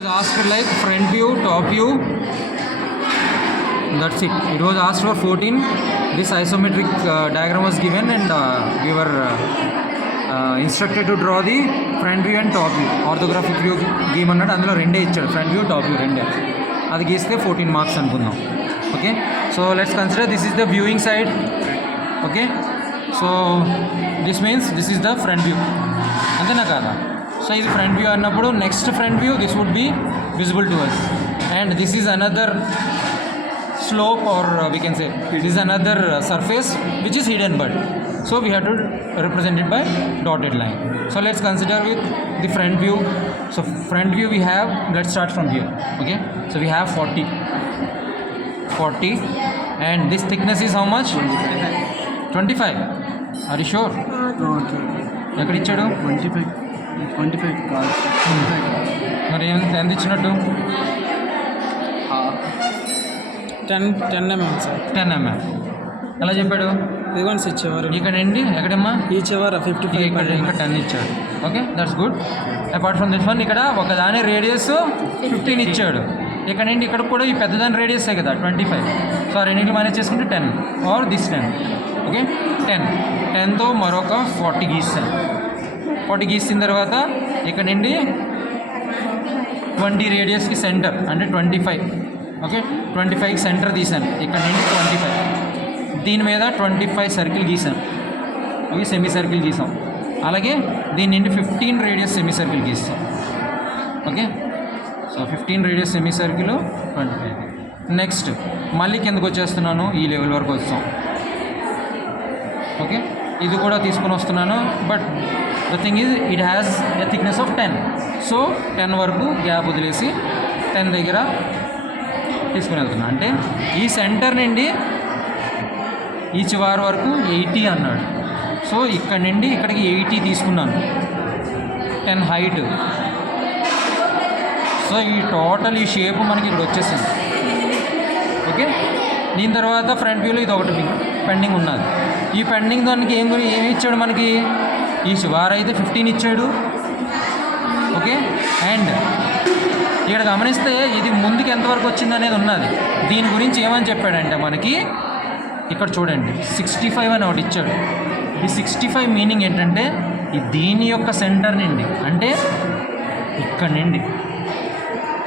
Asked like front view, top view, that's it. It was asked for 14. This isometric diagram was given and we were instructed to draw the front view and top view. Orthographic view గీమన్నాడు, అందులో రెండే ఇచ్చాడు, front view top view రెండే. అది గీస్తే 14 marks అనుకుందాం. Okay, so let's consider this is the viewing side. Okay, so this means this is the front view, అంతేనా కాదా? సో ఇది ఫ్రంట్ వ్యూ అన్నప్పుడు next front view this would be visible to us, and this is another slope, or we can say this is another surface which is hidden, but so we have to represent it by dotted line. So let's consider with the front view. So front view we have, let's start from here. Okay, so we have 40 and this thickness is how much? 25. Are you sure? ఎక్కడ ఇచ్చాడు? 25 కాదు, 25. మరి ఎంత ఇచ్చినట్టు? 10 mm sir. 10 mm ఎలా చెప్పాడు? రివన్స్ ఇచ్చేవారు ఇక్కడ అండి, ఎక్కడమ్మా ఇచ్చేవారు 55. ఇక్కడ 10 ఇచ్చాడు. Okay, that's good. Apart from this one ఇక్కడ ఒకదాని రేడియస్ 15 ఇచ్చాడు. ఇక్కడ నుండి ఇక్కడ కూడా ఈ పెద్దదాని రేడియసే కదా 25. సో ఆ రెండింటిని మేనేజ్ చేసుకుంటే 10 ఆర్ దిస్ 10. ఓకే, 10తో మరొక 40 గీస్తాను. 40 గీసిన తర్వాత ఇక్కడ నుండి 20 రేడియస్కి సెంటర్ అంటే 25. ఓకే, 25కి సెంటర్ తీసాను, ఇక్కడ నుండి 25. దీని మీద 25 సర్కిల్ గీసాను. ఓకే, సెమీ సర్కిల్ గీసాం. అలాగే దీని నుండి 15 రేడియస్ సెమీ సర్కిల్ గీస్తాం. Okay, so 15 radius semi circle 25. Next మళ్ళీ కిందకు వచ్చేస్తున్నాను, ఈ లెవెల్ వరకు వస్తాం. ఓకే, ఇది కూడా తీసుకొని వస్తున్నాను, but the thing is it has a thickness of 10. So 10 వరకు గ్యాప్ వదిలేసి 10 దగ్గర తీసుకుని వెళ్తున్నా. అంటే ఈ సెంటర్ నుండి ఈ చివరి వరకు 80 అన్నాడు. సో ఇక్కడ నుండి ఇక్కడికి 80 తీసుకున్నాను, 10 హైట్. సో ఈ టోటల్ ఈ షేప్ మనకి ఇక్కడ వచ్చేసింది. ఓకే, దీని తర్వాత ఫ్రంట్ వ్యూలో ఇది ఒకటి పెండింగ్ ఉన్నది. ఈ పెండింగ్ దానికి ఏమి ఇచ్చాడు మనకి? ఈ చివరి అయితే 15 ఇచ్చాడు. ఓకే, అండ్ ఇక్కడ గమనిస్తే ఇది ముందుకు ఎంతవరకు వచ్చింది అనేది ఉన్నది. దీని గురించి ఏమని చెప్పాడంటే మనకి ఇక్కడ చూడండి 65 అని ఒకటి ఇచ్చాడు. ఈ 65 మీనింగ్ ఏంటంటే దీని యొక్క సెంటర్ నుండి అంటే ఇక్కడ నుండి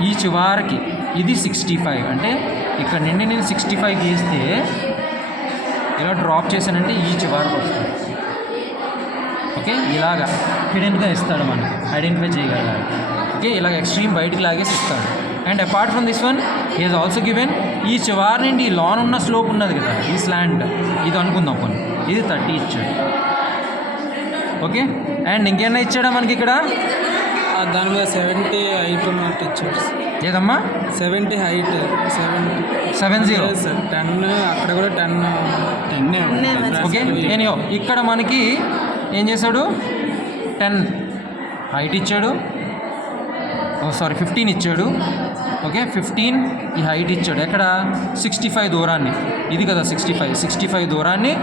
ఈ చివరికి ఇది 65. అంటే ఇక్కడ నుండి నేను 65 గీస్తే ఇలా డ్రాప్ చేశానంటే ఈ చివరికి వస్తుంది. ఓకే, ఇలాగా హిడెన్గా ఇస్తాడు, మనకి ఐడెంటిఫై చేయగలగాలి. ఓకే, ఇలాగ ఎక్స్ట్రీమ్ బయటికి లాగేసి ఇస్తాడు. And apart from this one he's also ఆల్సో గివెన్ ఈ చివరి నుండి ఈ లాన్ ఉన్న స్లోప్ ఉన్నది కదా, ఈ స్లాంట్, ఇది అనుకుందాం కొన్ని, ఇది 30 ఇచ్చాడు. ఓకే, అండ్ ఇంకేమైనా ఇచ్చాడా మనకి ఇక్కడ? దాని మీద 70 హైట్ ఉన్నట్టు ఇచ్చాడు. ఏదమ్మా 70 హైట్, 70 10 అక్కడ కూడా 10. ఓకే, నేను ఇక్కడ మనకి ఏం చేశాడు? 10 హైట్ ఇచ్చాడు, సారీ 15 ఇచ్చాడు. ఓకే, 15 ఈ హైట్ ఇచ్చాడు. ఎక్కడ? 65 దూరాన్ని, ఇది కదా 65 దూరాన్ని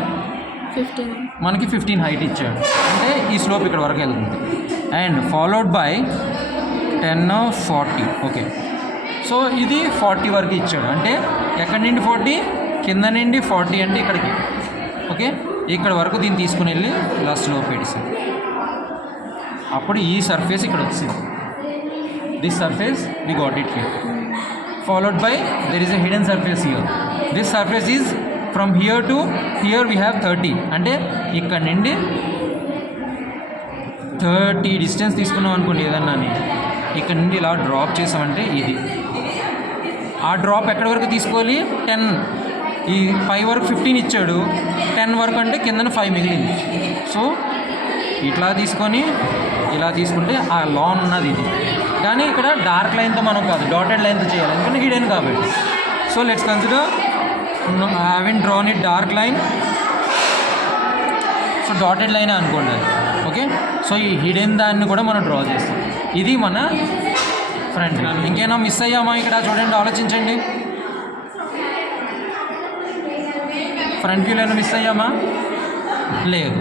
మనకి 15 హైట్ ఇచ్చాడు. అంటే ఈ స్లోప్ ఇక్కడ వరకు వెళ్తుంది. And followed by 10 40. Okay, so ఇది 40 వరకు ఇచ్చాడు. అంటే ఎక్కడి నుండి 40? కింద నుండి 40 అంటే ఇక్కడికి. ఓకే, ఇక్కడ వరకు దీన్ని తీసుకుని వెళ్ళి ఇలా స్లోప్ పెడిసాం. అప్పుడు ఈ సర్ఫేస్ ఇక్కడ వచ్చింది. This surface we got it here. Followed by there is a hidden surface here. This surface is from here to here we have 30. అంటే ఇక్కడ నుండి 30 డిస్టెన్స్ తీసుకున్నాం అనుకోండి ఏదన్నా, ఇక్కడ నుండి ఇలా డ్రాప్ చేసామంటే ఇది. ఆ డ్రాప్ ఎక్కడి వరకు తీసుకోవాలి? 10. ఈ 5 వరకు 15 ఇచ్చాడు, 10 వరకు అంటే కిందన 5 మిగిలింది. సో ఇట్లా తీసుకొని ఇలా తీసుకుంటే ఆ లాన్ ఉన్నది ఇది. కానీ ఇక్కడ డార్క్ లైన్తో మనం కాదు, డాటెడ్ లైన్తో చేయాలి, ఎందుకంటే హిడెన్ కాబట్టి. So let's consider having drawn it dark line. So dotted line అనుకోండి అది. ఓకే, సో ఈ హిడెన్ దాన్ని కూడా మనం డ్రా చేస్తాం. ఇది మన ఫ్రంట్. ఇంకేనా మిస్ అయ్యామా ఇక్కడ? చూడండి, ఆలోచించండి. ఫ్రంట్ వ్యూలో ఏమైనా మిస్ అయ్యామా? లేదు.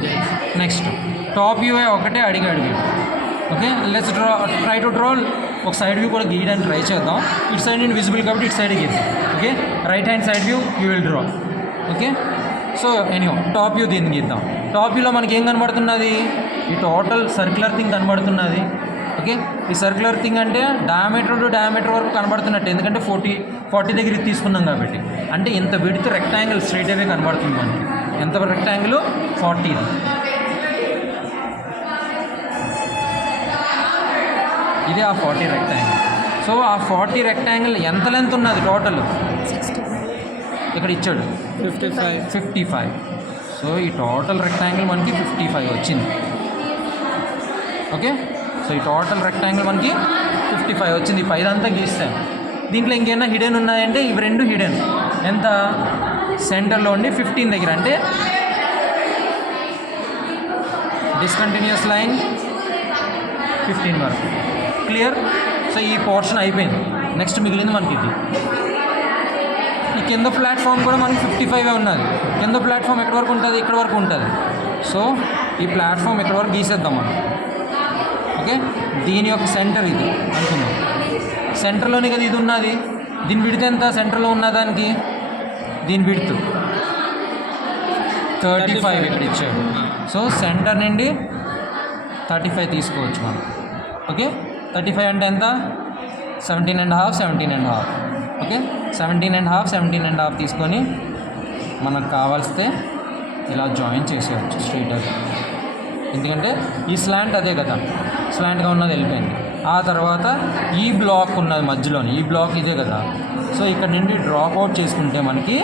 నెక్స్ట్ టాప్ వ్యూ ఒకటే అడిగాడు. Okay, let's try to draw ఒక సైడ్ వ్యూ కూడా గీయడానికి ట్రై చేద్దాం. ఇటు సైడ్ నేను విజిబుల్ కాబట్టి ఇటు సైడ్ గీద్దాం. Okay, right hand side view you will draw. Okay, so anyhow top view దీన్ని గీద్దాం. టాప్ వ్యూలో మనకి ఏం కనబడుతున్నది? ఈ టోటల్ సర్క్యులర్ థింగ్ కనబడుతున్నది. ఓకే, ఈ సర్క్యులర్ థింగ్ అంటే డయామీటర్ టు డయామీటర్ వరకు కనబడుతున్నట్టు, ఎందుకంటే 40 దగ్గర ఇది తీసుకున్నాం కాబట్టి. అంటే ఇంత విడ్త్ రెక్టాంగిల్ స్ట్రైట్ అవే కనబడుతుంది మనకి. ఎంత రెక్టాంగిల్? 40. ఇదే ఆ 40 రెక్టాంగిల్. సో ఆ 40 రెక్టాంగిల్ ఎంత లెంత్ ఉన్నది టోటల్? ఇక్కడ ఇచ్చాడు 55. సో ఈ టోటల్ రెక్టాంగిల్ మనకి 55 వచ్చింది. ఓకే, సో ఈ టోటల్ రెక్టాంగిల్ మనకి 55 వచ్చింది. పైదంతా గీస్తాం. దీంట్లో ఇంకేమైనా హిడెన్ ఉన్నాయంటే ఇవి రెండు హిడెన్. ఎంత? సెంటర్లో ఉండి 15 దగ్గర, అంటే డిస్కంటిన్యూస్ లైన్ 15 వరకు. క్లియర్? సో ఈ పోర్షన్ అయిపోయింది. నెక్స్ట్ మిగిలింది మనకి ఇది. ఈ కింద ప్లాట్ఫామ్ కూడా మనకి 55 ఉన్నది. కింద ప్లాట్ఫామ్ ఎక్కడి వరకు ఉంటుంది? ఇక్కడ వరకు ఉంటుంది. సో ఈ ప్లాట్ఫామ్ ఎక్కడి వరకు గీసేద్దాం మనం. ఓకే, దీని యొక్క సెంటర్ ఇది అనుకుందాం. సెంటర్లోనే కదా ఇది ఉన్నది. దీని విడ్త్ ఎంత? సెంటర్లో ఉన్నదానికి దీని విడ్త్ 35 ఇక్కడ ఇచ్చాడు. సో సెంటర్ నుండి 35 తీసుకోవచ్చు మనం. ఓకే, 35 అంటే ఎంత? 17.5. ఓకే, 17.5 తీసుకొని మనకు కావాల్స్తే ఇలా జాయిన్ చేసేయచ్చు స్ట్రైట్గా. ఎందుకంటే ఈ స్లాంట్ అదే కదా, స్లాంట్గా ఉన్నది వెళ్ళిపోయింది. ఆ తర్వాత ఈ బ్లాక్ ఉన్నది మధ్యలోని, ఈ బ్లాక్ ఇదే కదా. సో ఇక్కడ నుండి డ్రాప్ అవుట్ చేసుకుంటే మనకి